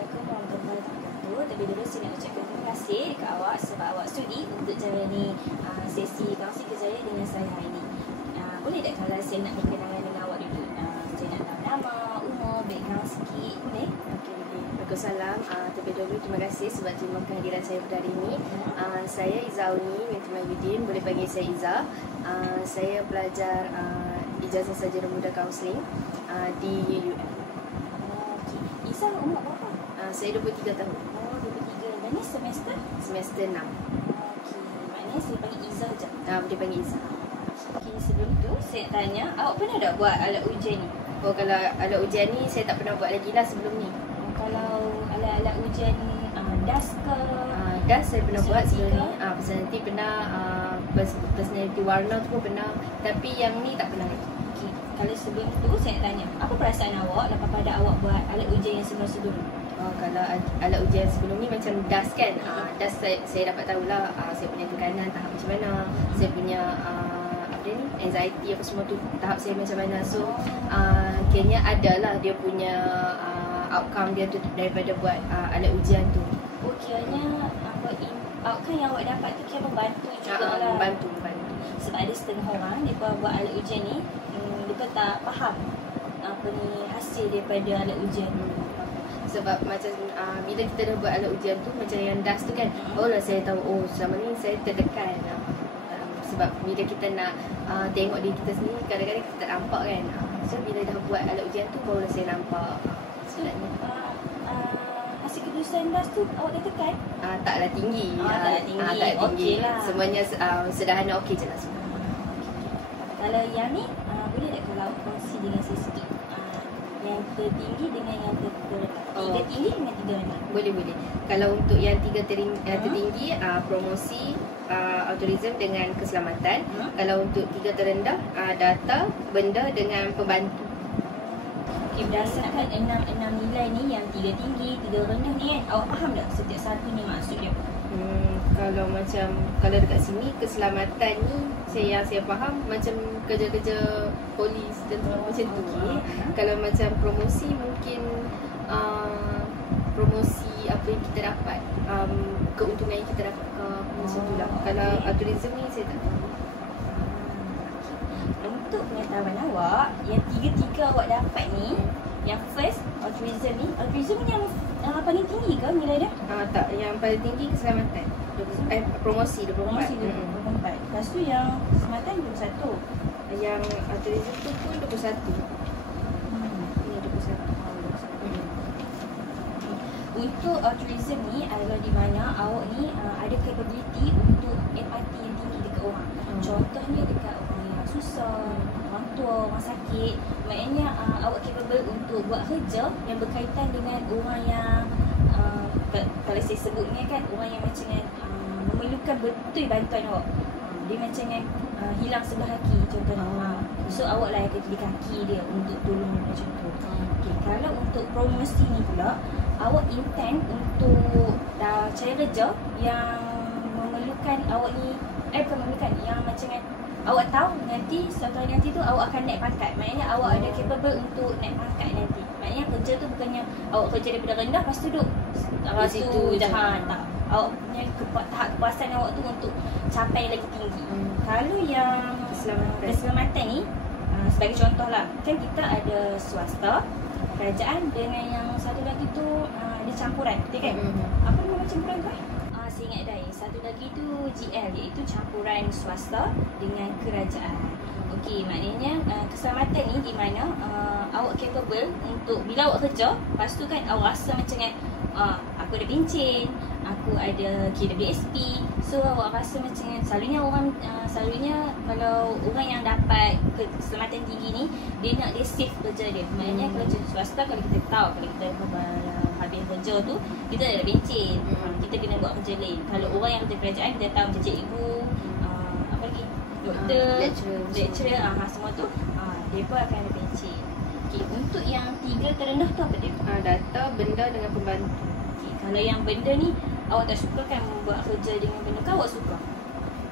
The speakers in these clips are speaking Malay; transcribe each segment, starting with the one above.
Assalamualaikum warahmatullahi wabarakatuh. Terlebih dahulu saya nak ucapkan terima kasih dekat awak sebab awak sudi untuk jalani sesi kongsi kerjaya dengan saya hari ini. Boleh tak kalau saya nak berkenalan dengan awak dulu? Saya nak tahu nama, umur, background sikit. Boleh? Okey. Waalaikumsalam. Terlebih dahulu terima kasih sebab terima kehadiran saya pada hari ini. Saya Izauni binti Mahyudin, boleh panggil saya Iza. Saya pelajar Ijazah Sarjana Muda Kaunseling di UUM. Okey. Iza umur berapa? Saya 23 tahun. Oh, 23. Dan ni semester? Semester 6. Okey. Maknanya saya panggil Iza je. Boleh panggil Iza. Okey, sebelum tu saya tanya, awak pernah tak buat alat ujian ni? Oh, kalau alat ujian ni saya tak pernah buat lagi lah sebelum ni. Kalau alat-alat ujian DAS ke? DAS saya pernah buat sebelum ni. Personality Personality pernah, personality warna tu pun pernah. Tapi yang ni tak pernah lagi. Okey, kalau sebelum tu saya nak tanya, apa perasaan awak lepas pada awak buat alat ujian yang sebelum-sebelum? Kalau alat ujian sebelum ni macam DAS kan. DAS saya dapat tahulah saya punya tekanan tahap macam mana. Saya punya anxiety apa semua tu tahap saya macam mana. So kayaknya adalah dia punya outcome dia tu daripada buat alat ujian tu. Oh, kiranya outcome yang awak dapat tu kira membantu jugalah. Membantu. Sebab ada setengah orang dia buat alat ujian ni, dia tak faham apa ni hasil daripada alat ujian. Sebab macam bila kita dah buat alat ujian tu macam yang DAS tu kan, barulah saya tahu selama ni saya tertekan. Sebab bila kita nak tengok diri kita sendiri, kadang-kadang kita tak nampak kan. So bila dah buat alat ujian tu barulah saya nampak sebenarnya. Hasil keputusan DAS tu awak dah tekan? Taklah tinggi. Tak tinggi. Okey lah. Semuanya sederhana okey je lah semua. Kalau yang ni, boleh tak kalau awak kongsi dengan saya sikit? Yang tertinggi dengan yang terrendah. Tiga tinggi dengan tiga rendah. Boleh. Kalau untuk yang tiga tertinggi, promosi, autism dengan keselamatan. Kalau untuk tiga terendah, data, benda dengan pembantu. Okey, berdasarkan enam nilai ni, yang tiga tinggi, tiga rendah ni kan, awak faham tak setiap satu ni maksud dia? Kalau dekat sini keselamatan ni saya faham macam kerja-kerja polis tentera macam tu. Kalau macam promosi mungkin promosi apa yang kita dapat, keuntungan yang kita dapat macam tu lah. Kalau autism ni saya tak tahu. Untuk pengetahuan awak, yang tiga-tiga awak dapat ni, yang first autism ni yang paling tinggi ke nilai dia? Tak, yang paling tinggi keselamatan. Promosi 24. Promosi 24. Lepas tu yang keselamatan 21. Yang autism tu pun 21. Ini 21. Untuk autism ni adalah di mana awak ni ada capability untuk empati yang tinggi dekat orang. Contohnya dekat orang yang susah, orang tua, orang sakit. Maknanya awak capable untuk buat kerja yang berkaitan dengan orang yang kalau saya sebutnya kan, orang yang macam memerlukan betul bantuan awak. Dia macam hilang sebelah kaki contohnya. So awak lah yang akan jadi kaki dia untuk tolong dia macam tu. Okay, kalau untuk promosi ni pula, awak intend untuk cari kerja yang memerlukan awak ni, bukan memerlukan, yang macam awak tahu nanti suatu hari nanti tu awak akan naik pangkat. Maknanya awak ada capable untuk naik pangkat nanti. Maknanya kerja tu bukannya awak kerja daripada rendah lepas tu duduk situ jahat. Tak. Awak punya tahap kepuasan awak tu untuk capai lagi tinggi. Kalau yang keselamatan ni, sebagai contoh lah, kan kita ada swasta, kerajaan dengan yang satu lagi tu dia campuran, betul kan? Apa nama campuran tu? Saya ingat dah, satu lagi tu GL, iaitu campuran swasta dengan kerajaan. Okey, maknanya keselamatan ni di mana awak capable untuk bila awak kerja, lepas tu kan awak rasa macam aku ada pencen, aku ada KWSP. So awak rasa macam selalunya kalau orang yang dapat keselamatan tinggi ni, dia nak dia safe kerja dia. Maknanya kalau kerja swasta, kalau kita tahu kalau kita habis kerja tu kita ada pencen, kita kena buat kerja lain. Kalau orang yang kerja kerajaan, kita tahu macam cikgu, apa lagi, doktor, lecturer, semua tu dia pun akan ada pencen. Okay, untuk yang tiga terendah tu apa dia? Data, benda dengan pembantu. Okay, kalau yang benda ni awak tak suka kan buat kerja dengan benda, kan awak suka?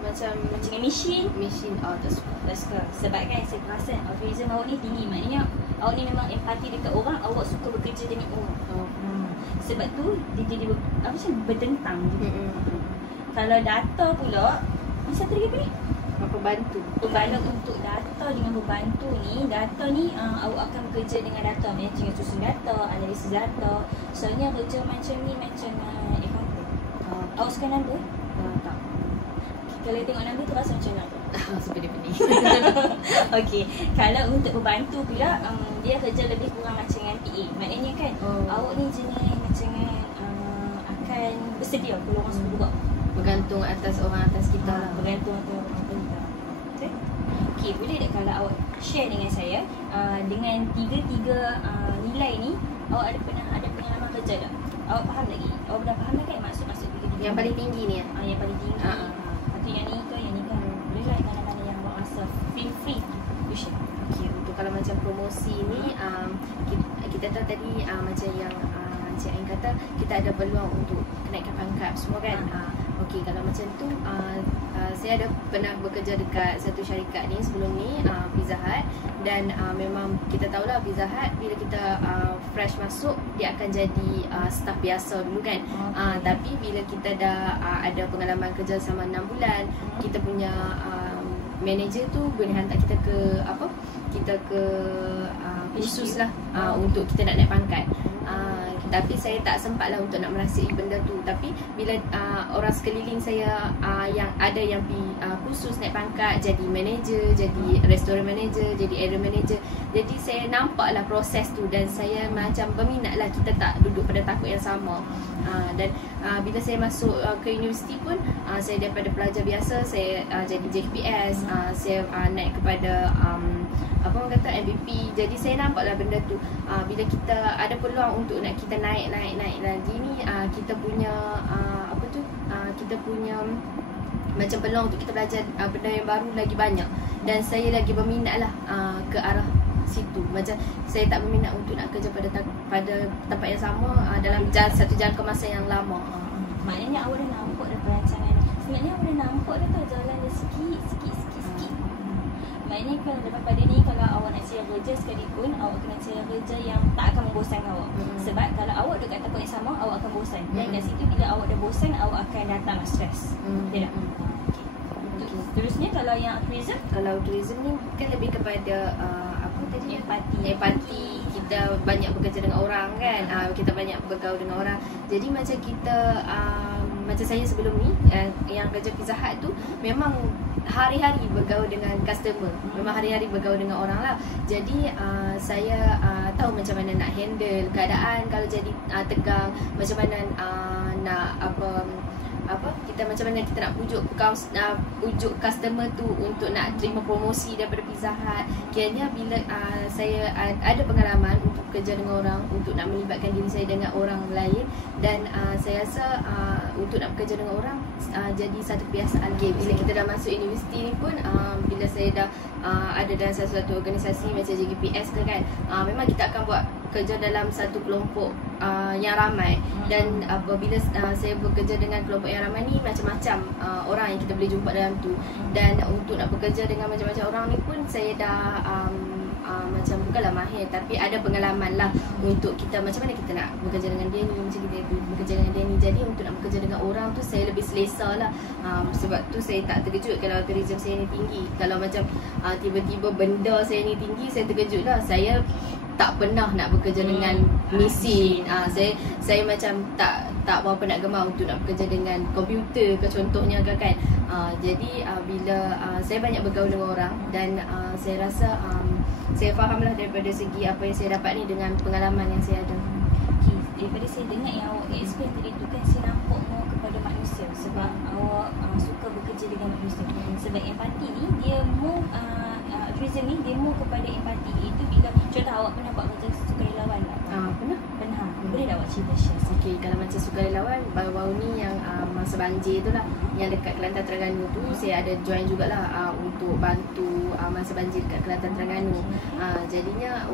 Macam dengan mesin, tak suka. Tak suka. Sebab kan saya perasan autism awak ni tinggi. Maknanya awak ni memang empati dekat orang, awak suka bekerja dengan orang. Sebab tu dia jadi macam berdentang gitu. Kalau data pula, ni satu lagi apa ni? Pembantu. Kalau untuk data dengan pembantu ni, data ni awak akan bekerja dengan data, managing susun data, analisis data. Soalnya kerja macam ni macam accountant. Awak suka number? Tak. Kalau tengok number tu rasa macam mana? Sebenar-benar. Okey, kalau untuk pembantu pula, dia kerja lebih kurang macam dengan PA. Maknanya kan, awak ni jenis macam akan bersedia kalau orang suruh buat. Bergantung atas orang atas kita lah. Bergantung atas orang kita. Okay? Okey, boleh tak kalau awak share dengan saya dengan tiga-tiga nilai ni, awak ada pengalaman kerja tak? Awak faham lagi? Awak dah faham kan maksud tiga-tiga? Yang paling tinggi ni yang paling tinggi. Lepas tu yang ni kan. Boleh lah kadang-kadang yang awak rasa feel free to share. Okay, untuk kalau macam promosi ni, kita tahu tadi macam yang Cik Ain kata, kita ada peluang untuk kenaikan pangkat semua kan. Okey, kalau macam tu, saya ada pernah bekerja dekat satu syarikat ni sebelum ni, Pizza Hut. Dan memang kita tahulah Pizza Hut bila kita fresh masuk, dia akan jadi staff biasa dulu kan. Tapi bila kita dah ada pengalaman kerja selama 6 bulan, kita punya manager tu boleh hantar kita ke khusus lah untuk kita nak naik pangkat. Tapi saya tak sempat lah untuk nak merasai benda tu. Tapi bila orang sekeliling saya yang ada yang khusus naik pangkat, jadi manager, jadi restoran manager, jadi area manager, jadi saya nampak lah proses tu dan saya macam berminat lah. Kita tak duduk pada takut yang sama. Dan bila saya masuk ke universiti pun, saya daripada pelajar biasa, saya jadi JKPS, saya naik kepada orang kata MVP. Jadi saya nampaklah benda tu, bila kita ada peluang untuk nak kita naik lagi ni, kita punya kita punya macam peluang untuk kita belajar benda yang baru lagi banyak. Dan saya lagi berminat lah ke arah situ. Macam saya tak berminat untuk nak kerja pada tempat yang sama dalam satu jangka masa yang lama. Maknanya awak dah nampak dah perancangan. Sebenarnya awak dah nampak dah tahu jalan dia sikit. Maknanya kalau lepas pada ni, kalau awak nak cari kerja sekalipun, awak kena cari kerja yang tak akan membosankan awak. Sebab kalau awak dekat tempat yang sama, awak akan bosan. Dan kat situ bila awak dah bosan, awak akan datang stres. Tidak? Seterusnya kalau yang tourism? Kalau tourism ni kan lebih kepada empati. Kita banyak bekerja dengan orang kan. Kita banyak bergaul dengan orang. Jadi macam kita macam saya sebelum ni yang kerja Pizza Hut tu, memang hari-hari bergaul dengan customer. Memang hari-hari bergaul dengan orang lah. Jadi saya tahu macam mana nak handle keadaan kalau jadi tegang, macam mana nak kita macam mana kita nak pujuk customer tu untuk nak terima promosi daripada Pizza Hut. Kiranya bila saya ada pengalaman untuk kerja dengan orang, untuk nak melibatkan diri saya dengan orang lain, dan saya rasa untuk nak bekerja dengan orang jadi satu kebiasaan. Bila kita dah masuk universiti ni pun, bila saya dah ada dalam satu organisasi macam JKPS ke kan, memang kita akan buat kerja dalam satu kelompok yang ramai. Dan apabila saya bekerja dengan kelompok yang ramai ni, macam-macam orang yang kita boleh jumpa dalam tu. Dan untuk nak bekerja dengan macam-macam orang ni pun saya dah macam bukanlah mahir, tapi ada pengalaman lah untuk kita macam mana kita nak bekerja dengan dia ni, macam kita bekerja dengan dia ni. Jadi untuk nak bekerja dengan orang tu saya lebih selesa lah. Sebab tu saya tak terkejut kalau tourism saya ni tinggi. Kalau macam tiba-tiba benda saya ni tinggi, saya terkejut lah. Saya tak pernah nak bekerja dengan mesin. Saya macam tak berapa nak gemar untuk nak bekerja dengan komputer ke contohnya ke kan. Jadi bila saya banyak bergaul dengan orang, dan saya rasa saya fahamlah daripada segi apa yang saya dapat ni dengan pengalaman yang saya ada. Daripada saya dengar yang awak explain tadi tu kan, saya nampak more kepada manusia. Sebab awak suka bekerja dengan manusia. Sebab empati ni, dia more tourism ni, dia more kepada empati. Itu bila contoh awak pernah buat kerja sukarelawan tak? Pernah. Boleh tak awak cerita share? Okey, kalau macam sukarelawan baru-baru ni yang masa banjir tu lah, yang dekat Kelantan Terengganu tu, saya ada join jugalah untuk bantu masa banjir dekat Kelantan Terengganu. Jadinya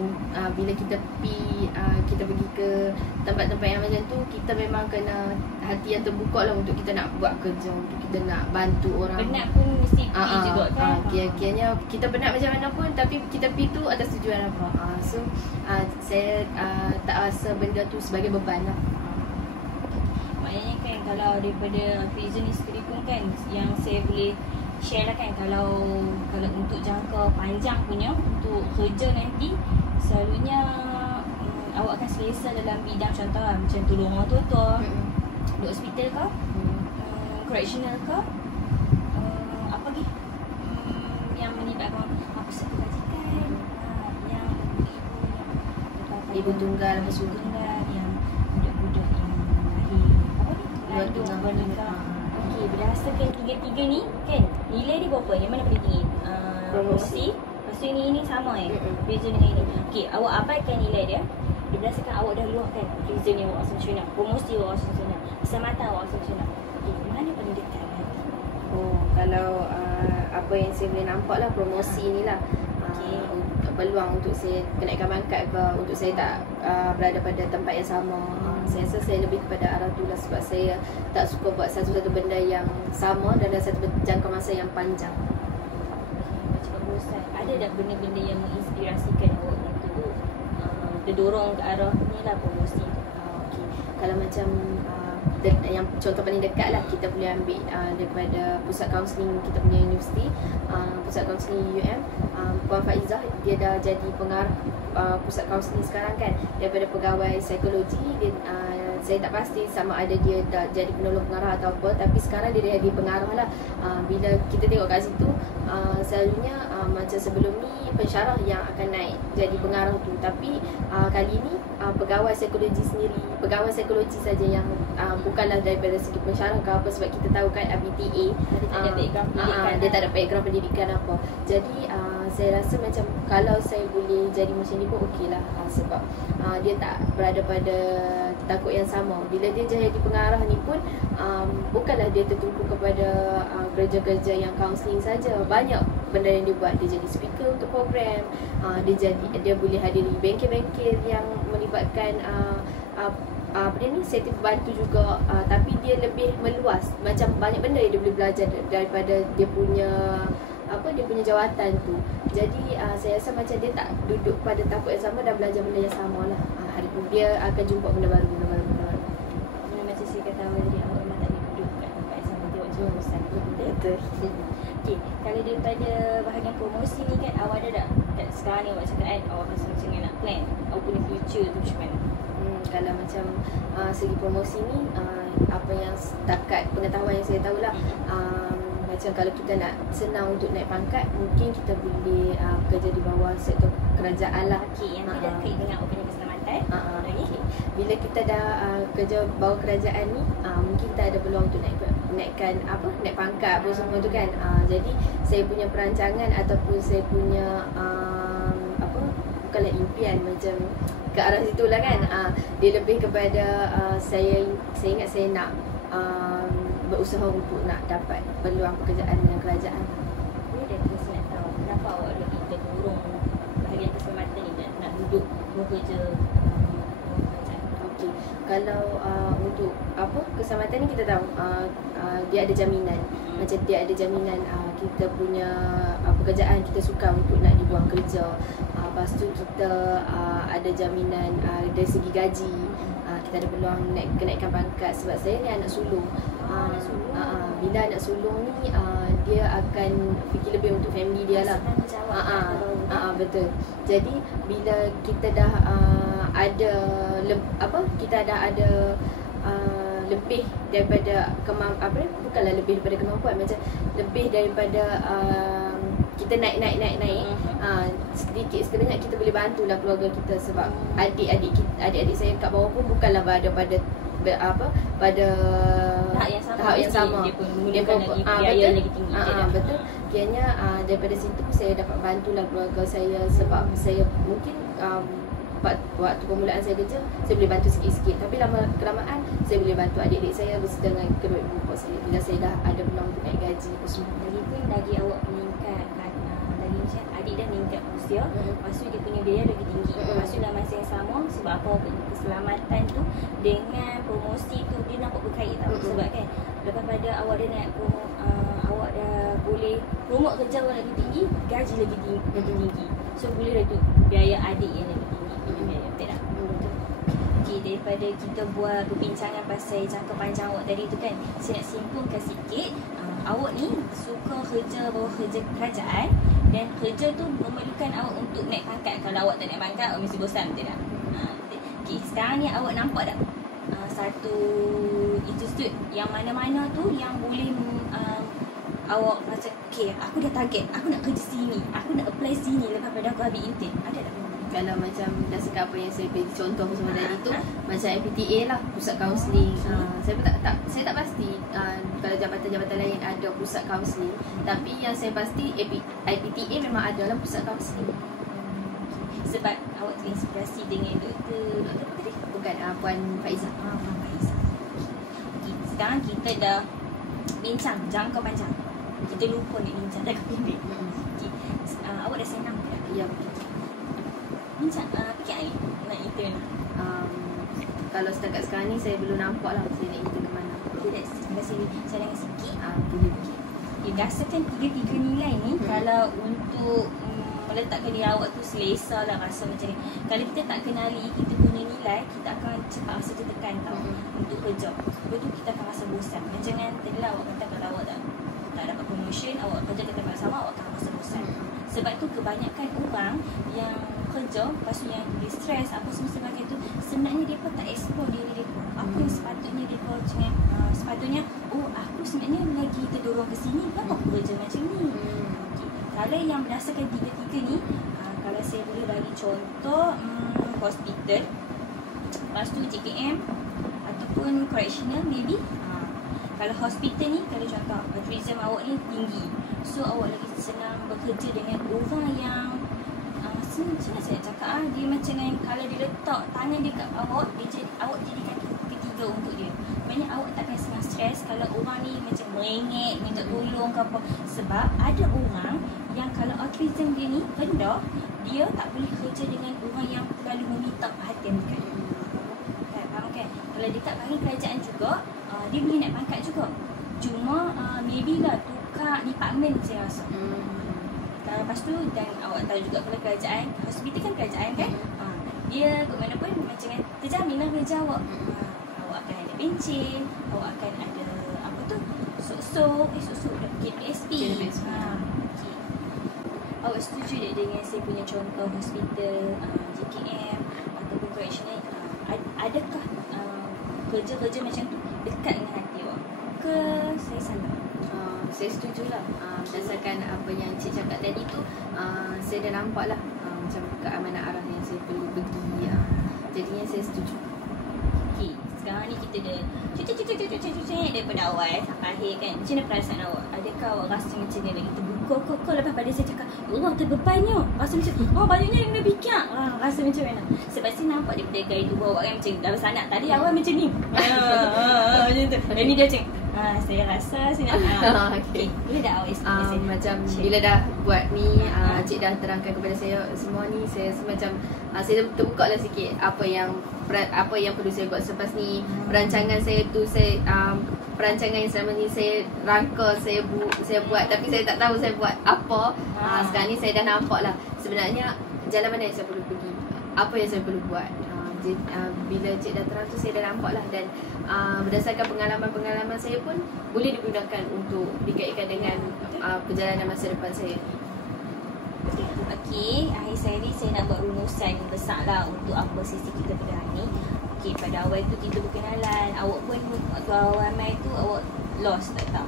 bila kita pergi ke tempat-tempat yang macam tu, kita memang kena hati yang terbuka lah untuk kita nak buat kerja, untuk kita nak bantu orang. Penat pun mesti pergi juga kan. Kira-kiranya kita penat macam mana pun, tapi kita pergi tu atas tujuan apa. So saya tak rasa benda tu sebagai beban lah. maknanya kan kalau daripada Prison History pun kan yang saya boleh share lah kan, kalau untuk jangka panjang punya untuk kerja nanti selalunya awak akan selesa dalam bidang contoh lah, macam tolong orang tua-tua, duduk hospital ke, correctional ke, apa lagi yang melibatkan apa kebajikan, yang ibu tunggal apa ibu tunggal, yang budak-budak yang lahir apa ni, mengandung menikah. Okey, berdasarkan tiga-tiga ni kan, nilai dia berapa? Yang mana paling tinggi? Promosi. Lepas tu ini sama prison dengan ini. Okey, awak abaikan nilai dia berdasarkan awak dah luahkan prison yang awak rasa macam mana, promosi awak rasa macam mana, keselamatan awak rasa macam mana. Okey, mana paling dekat dengan hati? Oh, kalau apa yang saya boleh nampak lah, promosi ni lah. Peluang untuk saya kenaikan pangkat ke, untuk saya tak berada pada tempat yang sama. Saya rasa saya lebih kepada arah tu lah, sebab saya tak suka buat satu-satu benda yang sama dan dalam satu jangka masa yang panjang. Macam Ustaz, ada tak benda-benda yang menginspirasikan awak untuk terdorong ke arah ni lah, promosi tu? Okay. Kalau macam yang contoh paling dekat lah, kita boleh ambil daripada pusat kaunseling kita punya universiti, pusat kaunseling UM. Puan Faizah, dia dah jadi pengarah pusat kaunseling sekarang kan, daripada pegawai psikologi. Dia, saya tak pasti sama ada dia dah jadi penolong pengarah atau apa, tapi sekarang dia dah jadi pengarah lah. Bila kita tengok kat situ, selalunya macam sebelum ni pensyarah yang akan naik jadi pengarah tu, tapi kali ni pegawai psikologi sendiri, pegawai psikologi saja yang bukanlah daripada segi pensyarah ke apa, sebab kita tahu kan BTA dia tak ada background pendidikan apa. Jadi saya rasa macam kalau saya boleh jadi macam ni pun okey lah, sebab dia tak berada pada takut yang sama. Bila dia jadi pengarah ni pun bukanlah dia tertumpu kepada kerja-kerja yang kaunseling saja. Banyak benda yang dia buat. Dia jadi speaker untuk program, dia boleh hadiri bengkel-bengkel yang melibatkan apa dia ni, setif bantu juga, tapi dia lebih meluas. Macam banyak benda yang dia boleh belajar daripada dia punya dia punya jawatan tu. Jadi saya rasa macam dia tak duduk pada tapak yang sama dan belajar benda yang sama lah. Hari tu dia akan jumpa benda baru. Macam saya kata awal tadi, awak memang tak boleh duduk kat tempat yang sama, tengok semua Ustaz. Betul. Okey, kalau daripada bahagian promosi ni kan, awak ada tak kat sekarang ni awak cakap kan, awak rasa macam mana nak plan awak punya future tu macam mana? Kalau macam segi promosi ni, apa yang setakat pengetahuan yang saya tahulah, macam kalau kita nak senang untuk naik pangkat, mungkin kita boleh bekerja di bawah sektor kerajaan lah. Okey, yang tidak kait dengan awak punya keselamatan. Okay. Bila kita dah kerja bawah kerajaan ni, mungkin kita ada peluang untuk naik pangkat apa semua tu kan. Jadi saya punya perancangan ataupun saya punya bukanlah impian, macam ke arah situ lah kan. Dia lebih kepada saya ingat saya nak berusaha untuk nak dapat peluang pekerjaan dengan kerajaan. Boleh dah terus nak tahu kenapa awak lebih terdorong bahagian keselamatan ni dan nak duduk bekerja kerajaan? Okey, kalau untuk keselamatan ni kita tahu dia ada jaminan. Macam dia ada jaminan kita punya pekerjaan kita suka untuk nak dibuang kerja. Lepas tu kita ada jaminan dari segi gaji. Kita ada peluang kenaikan pangkat, sebab saya ni anak sulung. Bila anak sulung ni dia akan fikir lebih untuk family dia lah. Betul. Jadi bila kita dah ada lebih daripada bukanlah lebih daripada kemampuan, macam lebih daripada kita naik sedikit sebenarnya kita boleh bantulah keluarga kita, sebab adik-adik saya kat bawah pun bukanlah berada pada tahap yang sama. Dia pun menggunakan lagi biaya lagi tinggi. Betul. Kiranya daripada situ saya dapat bantulah keluarga saya, sebab saya mungkin waktu permulaan saya kerja, saya boleh bantu sikit-sikit, tapi lama-kelamaan saya boleh bantu adik-adik saya beserta dengan kedua ibu bapa saya bila saya dah ada peluang untuk naik gaji apa semua. Lagi awak meningkat tadi macam adik dah meningkat usia, lepas tu dia punya biaya lagi tinggi. Lepas tu dalam masa yang sama, sebab apa, keselamatan tu dengan promosi tu dia nampak berkait tau. Sebab kan lepas pada awak dah naik awak dah boleh promote kerja awak lagi tinggi, gaji lagi tinggi. So boleh dah tu biaya adik yang lagi tinggi. Betul tak? Okey, daripada kita buat perbincangan pasal jangka panjang awak tadi tu kan, saya nak simpulkan sikit. Awak ni suka kerja bawah kerja kerajaan, dan kerja tu memerlukan awak untuk naik pangkat. Kalau awak tak naik pangkat, awak mesti bosan, betul tak? Okay, sekarang ni awak nampak tak satu institut yang mana-mana tu yang boleh awak macam, okay, aku dah target, aku nak kerja sini, aku nak apply sini lepas pada aku habis intern. Ada tak? Kalau macam berdasarkan apa yang saya bagi contoh semua tadi tu, macam IPTA lah, pusat kaunseling. Saya pun saya tak pasti kalau jabatan-jabatan lain ada pusat kaunseling, tapi yang saya pasti IPTA memang ada lah pusat kaunseling. Sebab awak terinspirasi dengan doktor apa tadi? Bukan, Puan Faizah. Puan Faizah. Okay, sekarang kita dah bincang jangka panjang. Kita lupa nak bincang jangka pendek. Okay. Awak dah senang ke tak? Ya, betul. Bincang fikir ni nak intern. Kalau setakat sekarang ni saya belum nampak lah saya nak intern ke mana. Okay, that's it. Saya dengan sikit. Boleh. Okay, berdasarkan 3 nilai ni, kalau untuk meletakkan diri awak tu selesa lah rasa macam ni. Kalau kita tak kenali kita punya nilai, kita akan cepat rasa tertekan tau untuk kerja. Sebab tu kita akan rasa bosan. Macam kan tadi lah awak kata kalau awak tak dapat promotion, awak kerja ke tempat sama, awak akan rasa bosan. Sebab tu kebanyakan orang yang kerja, lepas tu yang dia stres apa semua sebagainya tu, sebenarnya dia pun tak explore diri dia pun. Apa yang sepatutnya dia pun sepatutnya, aku sebenarnya lagi terdorong ke sini, kenapa aku kerja macam ni? Kalau yang berdasarkan 3 ni, kalau saya boleh bagi contoh, hospital, lepas tu JKM ataupun correctional maybe. Kalau hospital ni, kalau contoh altruism awak ni tinggi, so awak lagi senang bekerja dengan orang yang macam saya cakap dia macam kan, kalau dia letak tangan dia kat awak, awak jadi kaki ketiga untuk dia. Maksudnya awak takkan senang stres kalau orang ni macam merengek, minta tolong ke apa. Sebab ada orang yang kalau autism dia ni rendah, dia tak boleh kerja dengan orang yang terlalu meminta perhatian dekat dia. Faham kan? Kalau dekat bangsa kerajaan juga, dia boleh naik pangkat juga. Cuma maybe lah tukar department saya rasa. Lepas tu, dan awak tahu juga kalau kerajaan, hospital kan kerajaan kan, dia ke mana pun macam kan terjamin lah kerja awak. Awak akan ada pencen, awak akan ada apa tu, sok-sok KPSP. Okay. Awak setuju tak dengan saya punya contoh hospital, JKM ataupun correctional? Adakah kerja-kerja macam tu dekat dengan hati awak? Ke saya salah? Saya setujulah. Berdasarkan apa yang Cik cakap tadi tu, saya dah nampak lah macam ke mana arah yang saya perlu pergi. Jadinya saya setuju. Okay, sekarang ni kita dah cucuk daripada awal sampai akhir kan. Macam mana perasaan awak? Adakah awak rasa macam ni lagi terbuka lepas pada saya cakap, ya Allah terbebannya. Rasa macam, bajunya dia kena pikir. Rasa macam mana? Sebab saya nampak daripada gaya tubuh awak kan macam dalam sanak. Tadi awal macam ni. Macam tu. Dan ni dia macam, saya rasa saya nak okay. Boleh tak awak explain macam bila dah buat ni, Cik dah terangkan kepada saya semua ni, saya macam saya terbuka lah sikit apa yang perlu saya buat selepas ni. Perancangan saya tu, perancangan yang selama ni saya rangka, saya buat, tapi saya tak tahu saya buat apa. Sekarang ni saya dah nampak lah sebenarnya jalan mana yang saya perlu pergi, apa yang saya perlu buat. Bila Cik dah terang tu, saya dah nampak lah. Dan berdasarkan pengalaman-pengalaman saya pun boleh digunakan untuk dikaitkan dengan perjalanan masa depan saya. Okey, akhir sekali saya nak buat rumusan besar lah untuk apa sesi kita pada hari ni. Okey, pada awal tu kita berkenalan. Awak pun waktu awal mai tu awak lost, tak tahu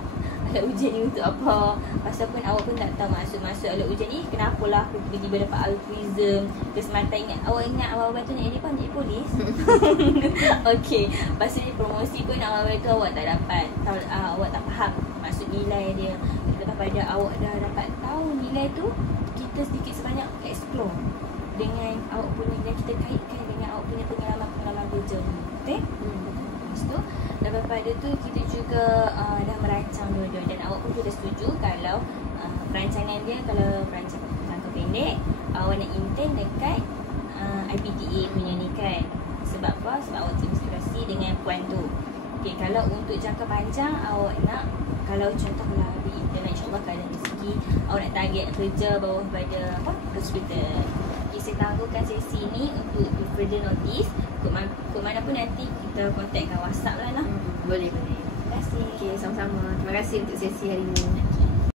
alat ujian ni untuk apa. Pasal pun awak pun tak tahu maksud alat ujian ni kenapalah aku tiba-tiba dapat altruism. Terus mata awak ingat awal-awal tu nak jadi polis. Okey, pasal promosi pun awal-awal tu awak tak dapat tahu, awak tak faham maksud nilai dia. Lepas pada awak dah dapat tahu nilai tu, kita sedikit sebanyak explore dengan awak punya, dan kita kaitkan dengan awak punya pengalaman kerja. Betul? Lepas tu, lepas pada tu kita juga dah merancang dua-dua, dan awak pun sudah setuju kalau perancangan dia, kalau perancangan jangka pendek, awak nak intern dekat IPTA punya ni kan. Sebab apa? Sebab awak terinspirasi dengan puan tu. Okay, kalau untuk jangka panjang awak nak, kalau contoh kalau habis intern, insyaAllah kalau ada rezeki, awak nak target kerja bawah pada hospital. Okay, saya tangguhkan sesi ni untuk further notice. ikut mana pun nanti kita kontakkan WhatsApp lah. Boleh. Terima kasih. Okay, sama-sama. Terima kasih untuk sesi hari ini. Okay.